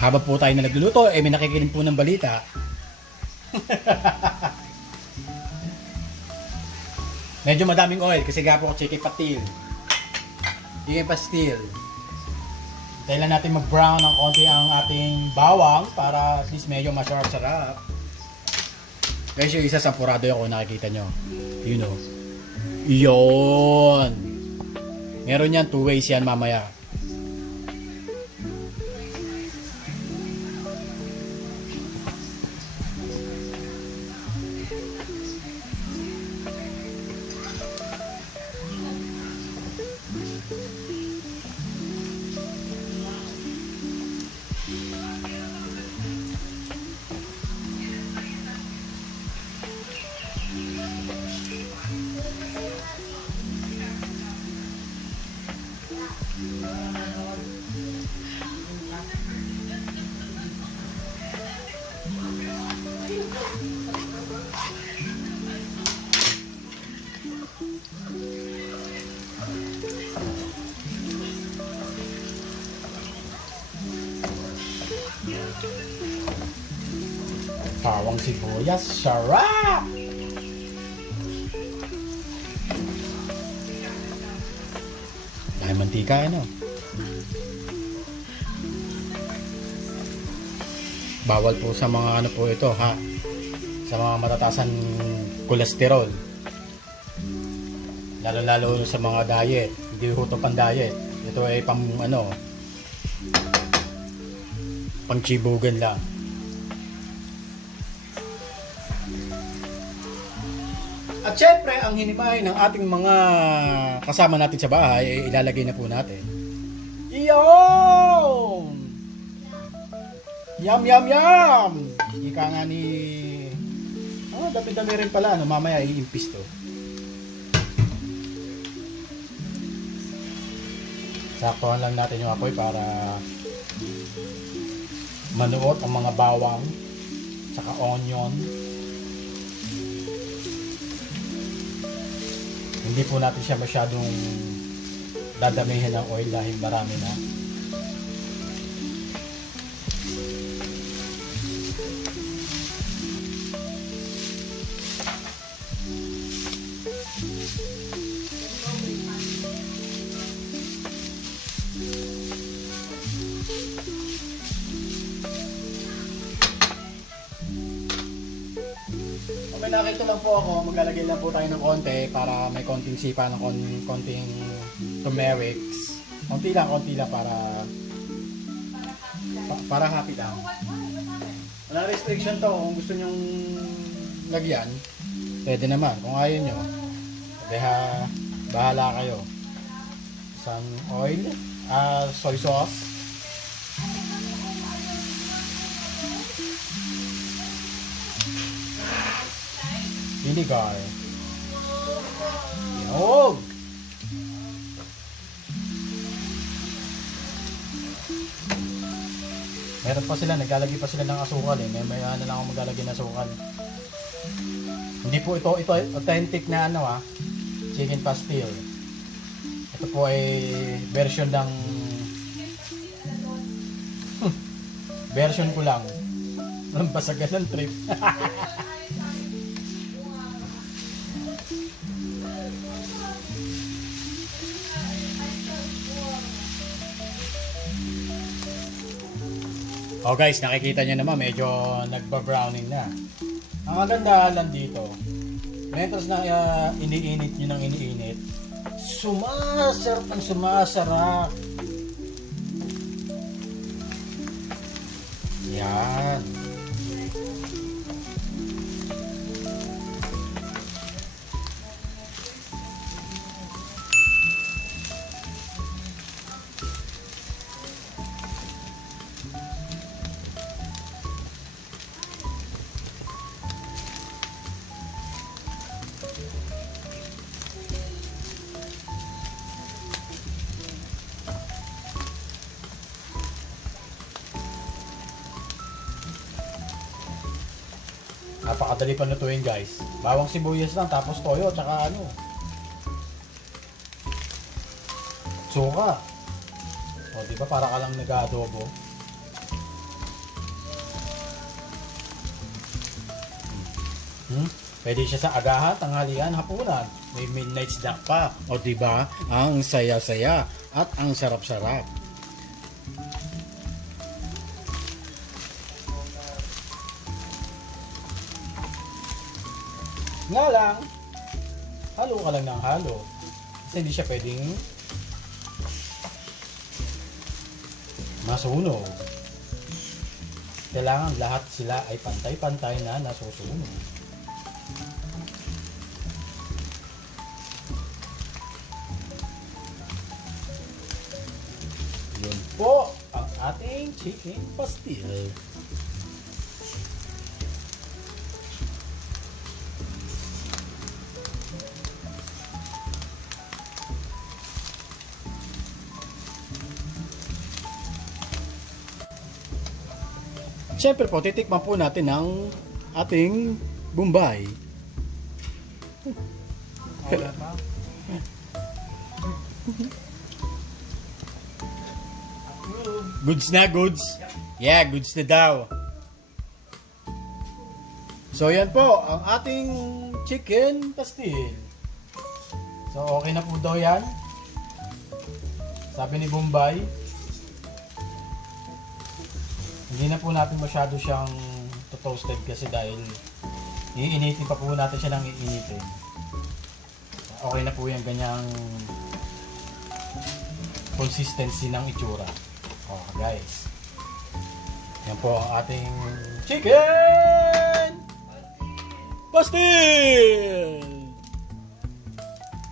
Habang po tayo na nagluluto, may nakikinig po ng balita. Medyo madaming oil kasi gapo ko chicken patil. Chicken pastil. Hintayin lang natin mag-brown ng konti ang ating bawang para at least medyo masarap-sarap. Guys, yung isa sampurado yun kung nakikita nyo. You know. Yun. Meron yan, 2 ways yan mamaya. Bawang sibuyas, sarap! Dahil mantika, ano? Bawal po sa mga ano po ito, ha? Sa mga matatasan kolesterol. Lalo-lalo sa mga diet. Hindi ho ito pang diet. Ito ay pang ano, pang chibugan lang. At syempre, ang hinimay ng ating mga kasama natin sa bahay ay ilalagay na po natin. Iyon! Yum, yum, yum! Ika nga ni... dami-dami rin pala. Ano, mamaya iimpis to. Saktuhan lang natin yung apoy para manuot ang mga bawang saka onion. Hindi po natin siya masyadong dadamihin ng oil dahil marami na. May nakita lang po ako, maglalagay lang po tayo ng konti para may konting sipa ng konting turmerics. Konti lang para happy lang. Walang restriction to, kung gusto nyong lagyan, pwede naman. Kung ayaw nyo, bahala kayo. Sun oil, soy sauce. Vinegar. Hinog. Meron pa sila, naglalagay pa sila ng asukal eh. May ano lang ako maglalagay ng asukal. Hindi po ito authentic na ano chicken pastil. Ito po ay version ng version ko lang. Ang basagan ng trip. Oh guys, nakikita nyo naman medyo nagba-browning na. Ang maganda lang dito, mentors na iniinit nyo ng iniinit, sumasarap ang sumasarap. Yan. Napakadali pa lutuin guys. Bawang sibuyas lang tapos toyo tsaka ano. Suka. O di ba para ka lang nag-adobo. Pwede siya sa agahan, tanghalian, hapunan. May midnight snack pa. O diba? Ang saya-saya at ang sarap-sarap. Nga lang, halo ka lang ng halo. Kasi hindi siya pwedeng masunog. Kailangan lahat sila ay pantay-pantay na nasusunog. Yun po ang ating chicken pastil. Siyempre po, titikman po natin ang ating Bombay. Goods na, goods. Yeah, goods na daw. So yan po, ang ating chicken pastil. So okay na po daw yan. Sabi ni Bombay. Hindi na po natin masyado siyang toasted kasi dahil iinitin pa po natin siya ng iinitin. Okay na po yung ganyang consistency ng itsura. Oh, guys. Yan po ang ating chicken pastil!